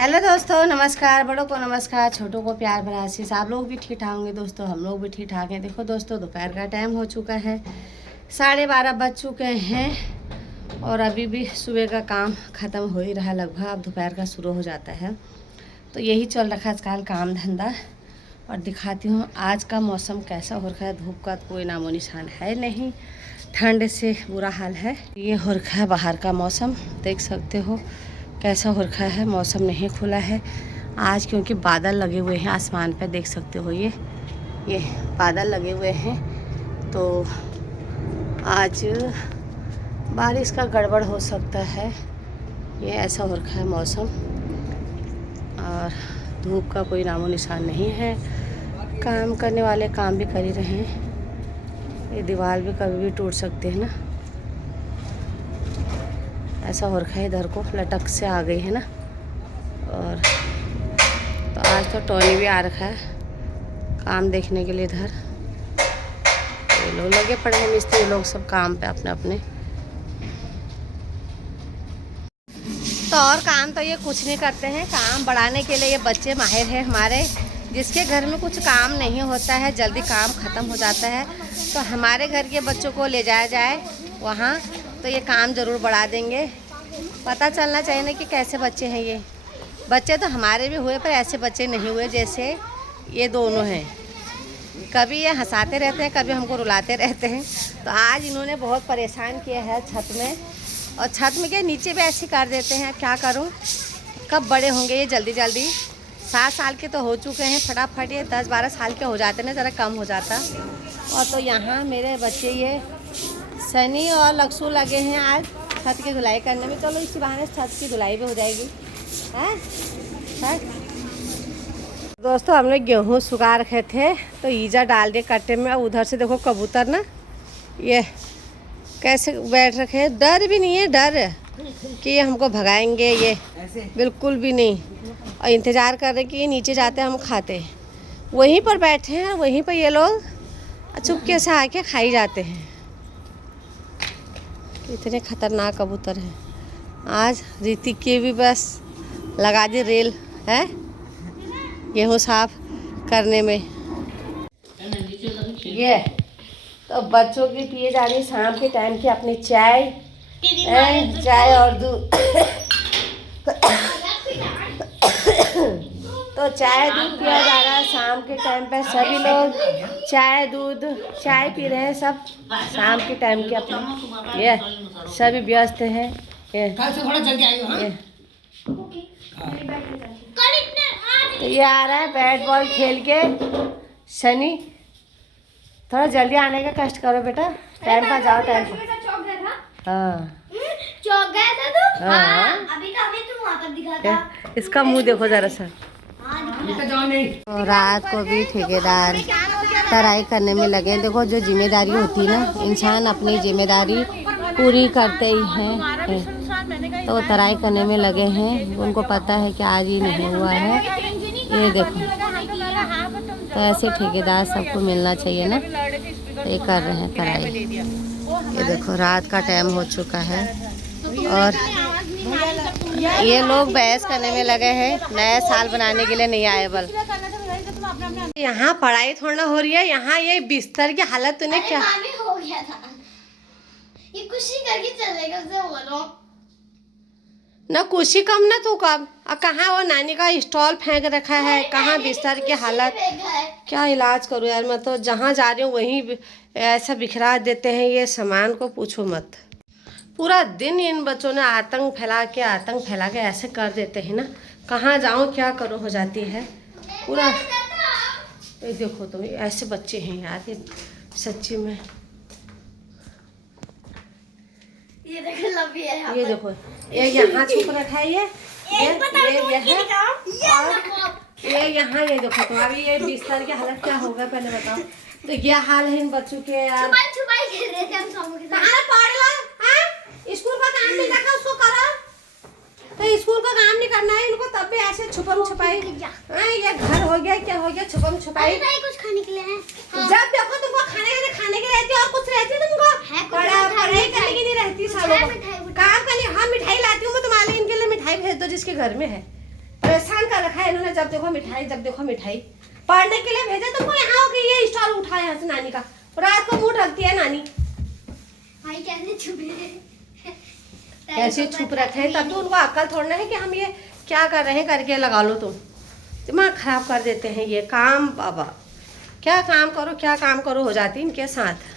Hello दोस्तों, नमस्कार। बड़ों को नमस्कार, छोटों को प्यार भरा आशीष। आप लोग भी ठीक ठाक होंगे दोस्तों, हम लोग भी ठीक ठाक हैं। देखो दोस्तों, दोपहर का टाइम हो चुका है, 12:30 बज चुके हैं और अभी भी सुबह का काम ख़त्म हो ही रहा लगभग। अब दोपहर का शुरू हो जाता है, तो यही चल रखा है आजकल काम धंधा। और दिखाती हूँ आज का मौसम कैसा हो रखा है। धूप का कोई नामो निशान है नहीं, ठंड से बुरा हाल है। ये हो रखा है बाहर का मौसम, देख सकते हो कैसा हो रखा है। मौसम नहीं खुला है आज क्योंकि बादल लगे हुए हैं आसमान पे, देख सकते हो ये बादल लगे हुए हैं, तो आज बारिश का गड़बड़ हो सकता है। ये ऐसा हो रखा है मौसम और धूप का कोई नामो निशान नहीं है। काम करने वाले काम भी कर ही रहे हैं। ये दीवार भी कभी भी टूट सकते हैं ना, ऐसा हो रखा है। इधर को लटक से आ गई है ना। और तो आज तो टोनी भी आ रखा है काम देखने के लिए इधर। ये लोग लगे पड़े हैं मिस्त्री लोग सब काम पे अपने अपने। तो और काम तो ये कुछ नहीं करते हैं, काम बढ़ाने के लिए ये बच्चे माहिर हैं हमारे। जिसके घर में कुछ काम नहीं होता है, जल्दी काम ख़त्म हो जाता है, तो हमारे घर के बच्चों को ले जाया जाए वहाँ, तो ये काम ज़रूर बढ़ा देंगे। पता चलना चाहिए ना कि कैसे बच्चे हैं ये। बच्चे तो हमारे भी हुए, पर ऐसे बच्चे नहीं हुए जैसे ये दोनों हैं। कभी ये हंसाते रहते हैं, कभी हमको रुलाते रहते हैं। तो आज इन्होंने बहुत परेशान किया है छत में, और छत में क्या नीचे भी ऐसे कर देते हैं। क्या करूं, कब बड़े होंगे ये जल्दी जल्दी। 7 साल के तो हो चुके हैं, फटाफट ये 10-12 साल के हो जाते ना, ज़रा कम हो जाता। और तो यहाँ मेरे बच्चे ये सनी और लक्सू लगे हैं आज छत की धुलाई करने में। चलो इसी बहाने छत की धुलाई भी हो जाएगी, है? दोस्तों, हम लोग गेहूँ सुखा रखे थे, तो ईजा डाल दिए कट्टे में। उधर से देखो कबूतर ना ये कैसे बैठ रखे हैं। डर भी नहीं है, डर कि ये हमको भगाएंगे, ये बिल्कुल भी नहीं। और इंतज़ार कर रहे कि ये नीचे जाते हम खाते। वहीं पर बैठे हैं, वहीं पर ये लोग चुपके से आके खाई जाते हैं। इतने खतरनाक कबूतर हैं। आज ऋतिक की भी बस लगा दी रेल है गेहूँ साफ करने में। ये तो बच्चों की पिए जा रही शाम के टाइम की अपनी चाय और दूध। तो चाय दूध पिया जा रहा है शाम के टाइम पे। सभी लोग चाय पी रहे हैं सब शाम के टाइम के अपने। ये सभी व्यस्त हैं। ये तो ये आ रहा है बैट बॉल खेल के। सनी थोड़ा जल्दी आने का कष्ट करो बेटा, टाइम पर जाओ, टाइम पर। हाँ चौक गया था तू? हाँ, अभी तुम वहाँ पर दिखा था। इसका मुंह देखो जरा सा। और रात को भी ठेकेदार तराई करने में लगे। देखो जो जिम्मेदारी होती है ना, इंसान अपनी जिम्मेदारी पूरी करते ही हैं, तो वो तराई करने में लगे हैं। उनको पता है कि आज ये नहीं हुआ है। ये देखो, तो ऐसे ठेकेदार सबको मिलना चाहिए ना, ये कर रहे हैं तराई। ये देखो रात का टाइम हो चुका है और ये लोग बहस करने में लगे हैं। नया साल बनाने के लिए नहीं आए बल। यहाँ पढ़ाई थोड़ा हो रही है, यहाँ ये बिस्तर की हालत तूने क्या हो गया था। ये कुछ ही करके चलेगा, उससे बोलो ना कुशी कम ना तू कब। कहाँ वो नानी का स्टॉल फेंक रखा है, कहाँ बिस्तर की हालत। क्या इलाज करूँ यार, मैं तो जहाँ जा रही हूँ वहीं ऐसा बिखरा देते हैं ये सामान को, पूछो मत। पूरा दिन इन बच्चों ने आतंक फैला के ऐसे कर देते हैं ना। कहाँ जाऊँ क्या करूँ हो जाती है पूरा। ये देखो तो ऐसे बच्चे हैं यार, ये सच्ची में। ये देखो लंबी है। ये देखो ये यहाँ छुप रखा है, ये है और ये यहाँ। ये देखो तो अभी ये बिस्तर की हालत क्या होगा पहले बताओ। तो ये हाल है इन बच्चों के यार। छुपाई खेल रहे थे हम सब के साथ। स्कूल का काम नहीं रखा उसको करो, तो स्कूल का काम नहीं करना है इनको, तब भी ऐसे छुपम छुपाई। ये घर हो गया क्या हो गया, छुपम छुपाई। कुछ खाने के लिए है। जब देखो तुमको खाने के रहती है और कुछ रहती है तुमको, पढ़ाई करने की नहीं रहती। सालों काम करने। हाँ मिठाई लाती हूँ मैं तुम्हारे लिए, इनके लिए मिठाई भेज दो जिसके घर में है। परेशान कर रखा है इन्होंने, जब देखो मिठाई जब देखो मिठाई। पढ़ने के लिए भेजा तुमको यहाँ हो कि ये स्टॉल उठाया यहाँ से नानी का, रात को मुंह ढकती है नानी। भाई कैसे छुप रहे कैसे छुप रखे हैं, तब तो उनको अक्ल थोड़ना है कि हम ये क्या कर रहे हैं करके लगा लो तुम। दिमाग खराब कर देते हैं ये काम बाबा, क्या काम करो हो जाती इनके साथ।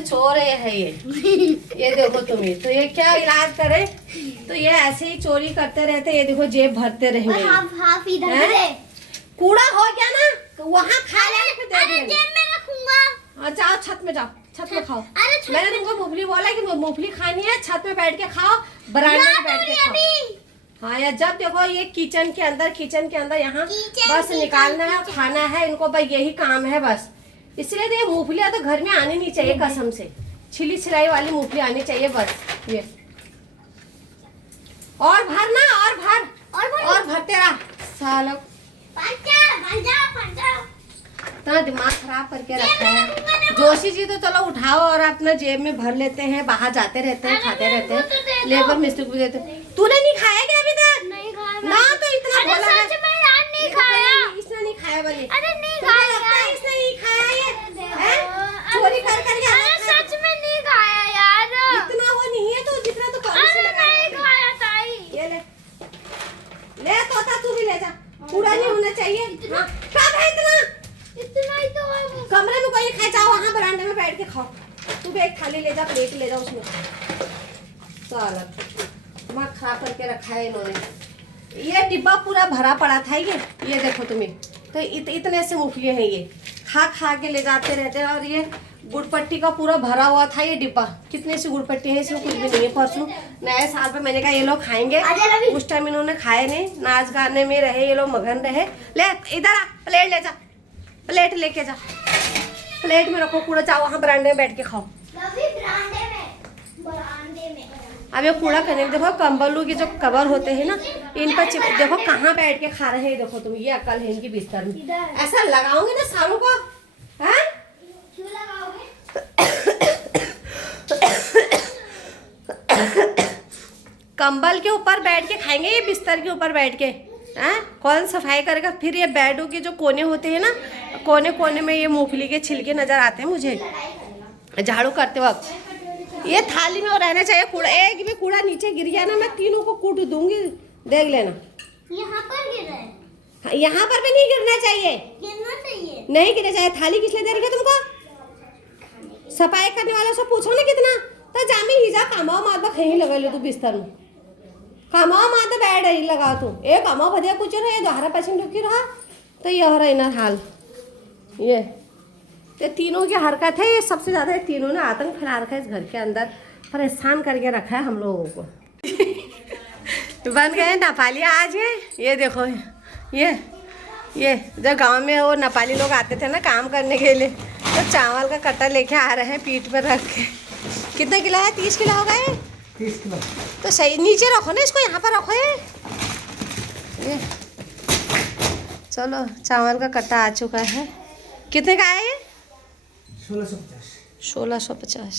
चोर है ये देखो तुम्हें, तो ये क्या इलाज करे, तो ये ऐसे ही चोरी करते रहते। ये देखो जेब भरते रहेंगे। हाफ इधर दे, कूड़ा हो गया ना वहाँ खा लेना फिर दे अरे जेब में रखूंगा। जाओ छत में, जाओ छत में खाओ। अरे मैंने तुमको मूंगफली बोला कि मूंगफली खानी है छत में बैठ के खाओ, बरामदे में बैठ के खाओ। हाँ यार, जब देखो ये किचन के अंदर यहाँ बस निकालना है और खाना है इनको, बस यही काम है बस। इसलिए तो ये मूंगफलियाँ तो घर में आनी नहीं चाहिए कसम से, छिली छिलाई वाली मूंगफली आनी चाहिए बस। ये और भरना और भरते रहा सालों, इतना दिमाग खराब करके रखा है। जोशी जी तो चलो उठाओ और अपना जेब में भर लेते हैं, बाहर जाते रहते हैं खाते रहते हैं, लेबर मिस्त्री को भी देते। तूने नहीं खाया क्या अभी तक? नहीं खाया ना तो इतना बोला है। सच में यार नहीं खाया। इसने नहीं खाया बोले। अरे नहीं तुमको खाया लगता है इसने नहीं खाया ये? हैं? चोरी कर कर के अरे सच में नहीं खाया यार। इतना वो नहीं है तो जितना तो कम से लगा नहीं खाया ताई। ये ले तोता तू भी ले जा, पूरा नहीं होना चाहिए। कब है इतना ही तो है। कमरे में कोई खाए, जाओ वहाँ बरामदे में बैठ के खाओ। तू भी एक थाली ले जा, प्लेट ले जा उसमें। साला दिमाग खराब करके रखा है इन्होंने। ये डिब्बा पूरा भरा पड़ा था ये देखो तुम्हें, तो इतने से मूंगफली है ये, खा के ले जाते रहते हैं। और ये गुड़पट्टी का पूरा भरा हुआ था ये डिब्बा। कितने सी गुड़पट्टी है, इसमें कुछ भी नहीं है। परसों नए साल पे मैंने कहा ये लोग खाएंगे, उस टाइम इन्होंने खाए नहीं, नाच गाने में रहे ये लोग, मगन रहे। ले इधर आ, प्लेट ले जा, प्लेट लेके जा, प्लेट में रखो कूड़ा, जाओ वहाँ बरामदे में बैठ के खाओ। अब ये कूड़ा करने में देखो कंबलों के जो कवर होते हैं ना, इन पर देखो कहाँ बैठ के खा रहे हैं। देखो तुम, ये अकल है इनकी बिस्तर में। ऐसा लगाओगे ना सालों को, हैं? क्यों लगाओगे? कंबल के ऊपर बैठ के खाएंगे ये, बिस्तर के ऊपर बैठ के। हैं? कौन सफाई करेगा? फिर ये बेडों के जो कोने होते हैं ना, कोने कोने में ये मूंगफली के छिलके नजर आते हैं मुझे झाड़ू करते वक्त। ये थाली में रहना चाहिए कूड़ा, एक भी कूड़ा नीचे गिर गया ना मैं तीनों को कूट दूंगी, देख लेना। यहाँ पर गिर रहा है। यहाँ पर भी नहीं गिरना चाहिए, गिरना चाहिए। नहीं गिरना चाहिए। थाली किस लिए दे रही है तुमको? सफाई करने वालों से पूछो ना कितना, तो जामी ही जा कमाओ मार बा कहीं लगा ले तू बिस्तर में, कमाओ मार तो बैठ रही लगा तू। एक कमाओ भदिया कुछ रहे, दोहरा पसीन ढुकी रहा, तो ये हो रहा है ना हाल। ये तीनों की हरकत है, ये सबसे ज़्यादा तीनों ने आतंक फैला रखा है इस घर के अंदर, परेशान करके रखा है हम लोगों को। बन गए नेपाली आज ये देखो, ये जब गांव में वो नेपाली लोग आते थे ना काम करने के लिए, तो चावल का कट्टा लेके आ रहे हैं पीठ पर रख के। कितना किलो है? 30 किलो होगा ये? 30 किलो। तो सही नीचे रखो ना इसको, यहाँ पर रखो ये चलो चावल का कट्टा आ चुका है। कितने का है ये? 1650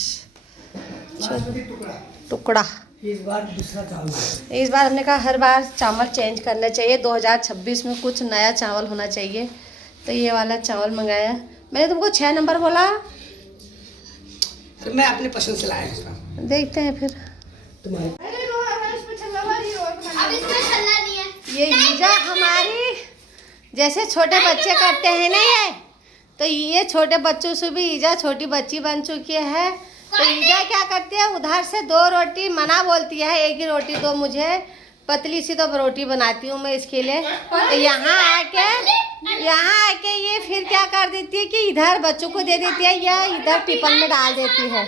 टुकड़ा। इस बार दूसरा चावल, इस बार हमने कहा हर बार चावल चेंज करना चाहिए, 2026 में कुछ नया चावल होना चाहिए, तो ये वाला चावल मंगाया। मैंने तुमको 6 नंबर बोला, मैं अपने पसंद से लाया हूँ। देखते हैं फिर तुम्हारे अब इसमें छल्ला नहीं है। ये ईजा हमारी जैसे छोटे बच्चे करते हैं ना ये, तो ये छोटे बच्चों से भी ईजा छोटी बच्ची बन चुकी है। तो ईजा क्या करती है, उधर से 2 रोटी मना बोलती है, एक ही रोटी दो मुझे, पतली सी तो रोटी बनाती हूँ मैं इसके लिए। तो यहाँ आके ये फिर क्या कर देती है कि इधर बच्चों को दे देती है या इधर टिफिन में डाल देती है।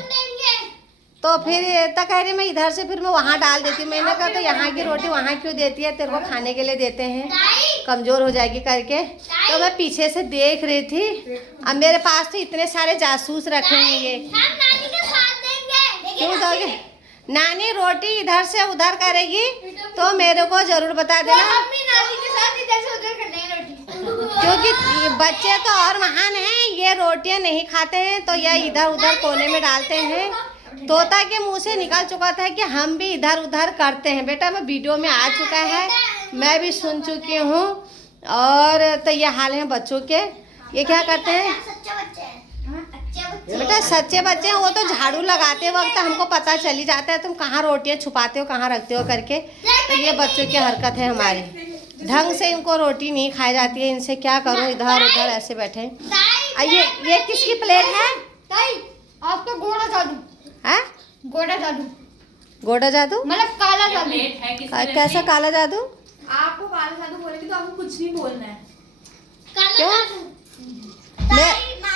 तो फिर तक कह रही मैं इधर से फिर मैं वहाँ डाल देती हूँ। मैंने कहा तो यहाँ की रोटी वहाँ क्यों देती है, तेरे को खाने के लिए देते हैं, कमज़ोर हो जाएगी करके। तो मैं पीछे से देख रही थी। अब मेरे पास तो इतने सारे जासूस रखे हैं ये। क्यों दोगे? नानी रोटी इधर से उधर करेगी तो मेरे को जरूर बता देना, अपनी नानी के साथ इधर से उधर करते हैं रोटी। क्योंकि ये बच्चे तो और महान हैं, ये रोटियां नहीं खाते हैं तो ये इधर उधर कोने में डालते हैं। तोता के मुंह से निकल चुका था कि हम भी इधर उधर करते हैं। बेटा मैं वीडियो में आ चुका है, मैं भी सुन चुकी हूँ। और तो ये हाल है बच्चों के, ये क्या करते हैं सच्चे बच्चे हैं, अच्छे बच्चे। बेटा, सच्चे बच्चे हैं वो तो झाड़ू लगाते वक्त हमको पता चली जाता है तुम कहाँ रोटियां छुपाते हो कहाँ रखते हो करके। तो ये बच्चों की हरकत है हमारी, ढंग से इनको रोटी नहीं खाई जाती है। इनसे क्या करूँ, इधर उधर ऐसे बैठे। ये किसकी प्लेट है? आपका घोड़ा जादू है घोड़ा जादू गोड़ा जादू, मतलब काला जादू। कैसा काला जादू? आपको काला जादू बोलेगी तो आपको कुछ नहीं बोलना है। काला क्यों? जादू।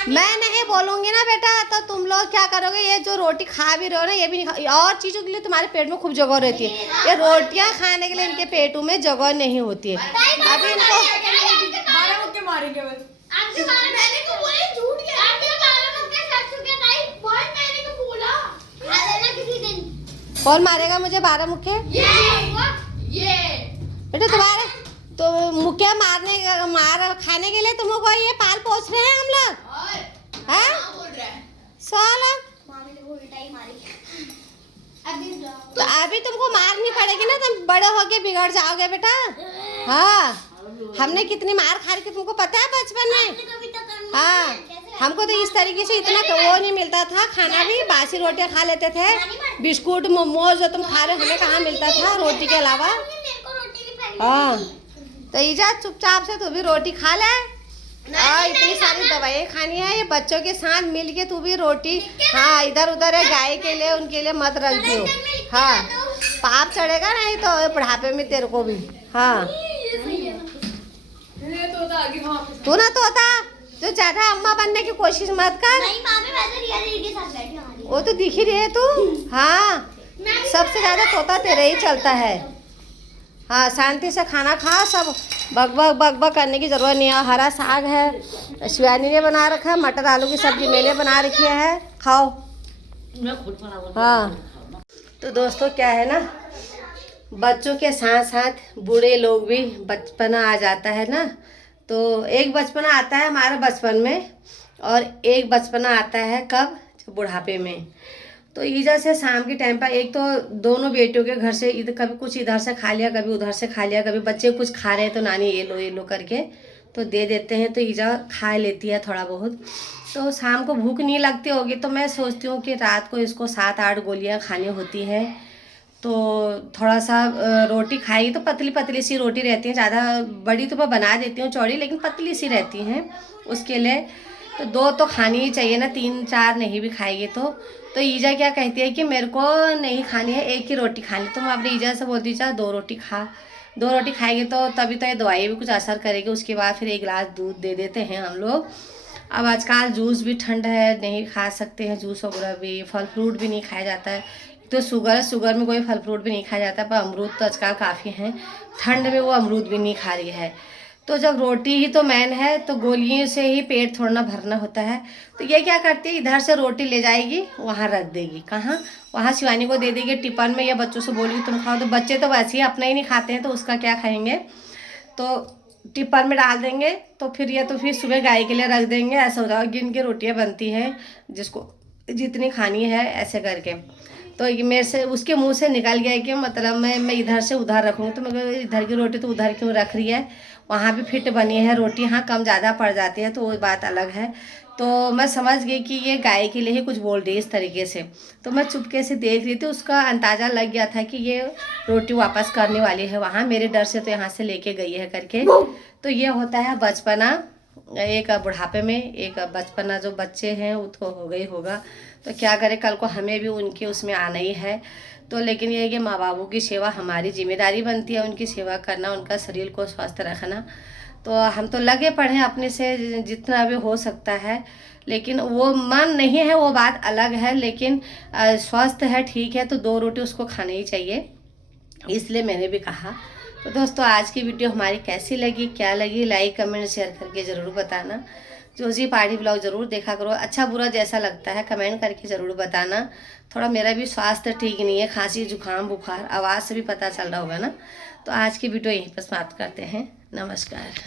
मैं नहीं बोलूंगी ना बेटा, तो तुम लोग क्या करोगे? ये जो रोटी खा भी रहे हो ना, ये भी नहीं खा, और चीजों के लिए तुम्हारे पेट में खूब जगह रहती है। ये रोटियां खाने के लिए इनके पेटों में जगह नहीं होती है। अभी इनको 12 मुक्के मारेंगे बस। आपके बारे मैंने तो बोले झूठ है। आपके बारे में क्या सच चुके ताई बहुत मैंने तो बोला खा लेना किसी दिन। कौन मारेगा मुझे 12 मुक्के? ये बेटा तुम्हारे तो मुक्के मार खाने के लिए तुमको ये पाल पोछ रहे हैं हम लोग, हैं? बोल रहा है साला मामी ने वो उल्टा ही मारी। अभी तो अभी तुमको मारनी पड़ेगी ना, तुम बड़े होके बिगड़ जाओगे बेटा। हाँ, हमने कितनी मार खा रही तुमको पता है बचपन में। कभी तक करना हाँ, हमको तो इस तरीके से इतना वो नहीं मिलता था, खाना भी बासी रोटियां खा लेते थे। बिस्कुट मोमोज जो तुम खा रहे हो हमें कहाँ मिलता था रोटी के अलावा। मेरे को रोटी भी खाई। हाँ, तो ईजा चुपचाप से तू भी रोटी खा ले। और इतनी सारी दवाइयाँ खानी है, ये बच्चों के साथ मिल के तू भी रोटी, हाँ इधर उधर है गाय के लिए उनके लिए मत रख दियो। हाँ, पाप चढ़ेगा नहीं तो बुढ़ापे में तेरे को भी। हाँ, ये तो होता आगे वहाँ पे। तू ना तोता, तू ज्यादा अम्मा बनने की कोशिश मत कर। नहीं मामी वैसे रिया दीदी के साथ बैठी हमारी। वो तो दिख ही रही है तू। हाँ, सबसे ज्यादा तोता तेरे ही चलता है। हाँ, शांति से खाना खा, सब बक करने की जरूरत नहीं है। हरा साग है शिवानी ने बना रखा है, मटर आलू की सब्जी मैंने बना रखी है, खाओ। हाँ, तो दोस्तों क्या है ना, बच्चों के साथ साथ बूढ़े लोग भी बचपना आ जाता है ना। तो एक बचपना आता है हमारा बचपन में, और एक बचपना आता है कब, जब बुढ़ापे में। तो ईजा से शाम के टाइम पर एक तो दोनों बेटियों के घर से इधर कभी कुछ इधर से खा लिया, कभी उधर से खा लिया, कभी बच्चे कुछ खा रहे हैं तो नानी ये लो करके तो दे देते हैं, तो ईजा खा लेती है थोड़ा बहुत। तो शाम को भूख नहीं लगती होगी, तो मैं सोचती हूँ कि रात को इसको 7-8 गोलियाँ खानी होती है। तो थोड़ा सा रोटी खाएगी तो पतली पतली सी रोटी रहती है, ज़्यादा बड़ी तो मैं बना देती हूँ चौड़ी, लेकिन पतली सी रहती हैं उसके लिए। तो 2 तो खानी ही चाहिए ना, 3-4 नहीं भी खाएगी तो ईजा क्या कहती है कि मेरे को नहीं खानी है, एक ही रोटी खानी। तो मैं अपनी ईजा से बोलती हूँ 2 रोटी खा, 2 रोटी खाएगी तो तभी तो ये दवाई भी कुछ असर करेगी। उसके बाद फिर 1 गिलास दूध दे देते हैं हम लोग। अब आजकल जूस भी ठंड है, नहीं खा सकते हैं जूस वगैरह भी, फल फ्रूट भी नहीं खाया जाता है। तो शुगर में कोई फल फ्रूट भी नहीं खाया जाता, पर अमरूद तो आजकल काफ़ी हैं, ठंड में वो अमरूद भी नहीं खा रही है। तो जब रोटी ही तो मैन है, तो गोलियों से ही पेट थोड़ा ना भरना होता है। तो ये क्या करती है, इधर से रोटी ले जाएगी, वहाँ रख देगी, कहाँ, वहाँ शिवानी को दे देगी टिफिन में, या बच्चों से बोलेगी तुम खाओ। तो बच्चे तो वैसे ही अपना ही नहीं खाते हैं, तो उसका क्या खाएंगे, तो टिफिन में डाल देंगे। तो फिर या तो फिर सुबह गाय के लिए रख देंगे, ऐसा हो जाएगा। गिन के रोटियाँ बनती हैं, जिसको जितनी खानी है ऐसे करके। तो ये मेरे से उसके मुंह से निकल गया कि मतलब मैं इधर से उधर रखूँ, तो मैं इधर की रोटी तो उधर क्यों रख रही है, वहाँ भी फिट बनी है रोटी, हाँ कम ज़्यादा पड़ जाती है तो वो बात अलग है। तो मैं समझ गई कि ये गाय के लिए ही कुछ बोल रही है इस तरीके से। तो मैं चुपके से देख रही थी, उसका अंदाज़ा लग गया था कि ये रोटी वापस करने वाली है वहाँ, मेरे डर से तो यहाँ से लेके गई है करके। तो ये होता है बचपना, एक बुढ़ापे में, एक बचपना जो बच्चे हैं वो तो हो गई होगा। तो क्या करें, कल को हमें भी उनके उसमें आना ही है। तो लेकिन ये है कि माँ बाबू की सेवा हमारी जिम्मेदारी बनती है, उनकी सेवा करना, उनका शरीर को स्वस्थ रखना। तो हम तो लगे पड़े हैं अपने से जितना भी हो सकता है, लेकिन वो मन नहीं है वो बात अलग है, लेकिन स्वस्थ है ठीक है तो 2 रोटी उसको खानी ही चाहिए, इसलिए मैंने भी कहा। तो दोस्तों आज की वीडियो हमारी कैसी लगी, क्या लगी, लाइक कमेंट शेयर करके ज़रूर बताना। जो जी पहाड़ी ब्लॉग ज़रूर देखा करो। अच्छा बुरा जैसा लगता है कमेंट करके ज़रूर बताना। थोड़ा मेरा भी स्वास्थ्य ठीक नहीं है, खांसी जुकाम बुखार, आवाज़ से भी पता चल रहा होगा ना। तो आज की वीडियो यहीं पर समाप्त करते हैं। नमस्कार।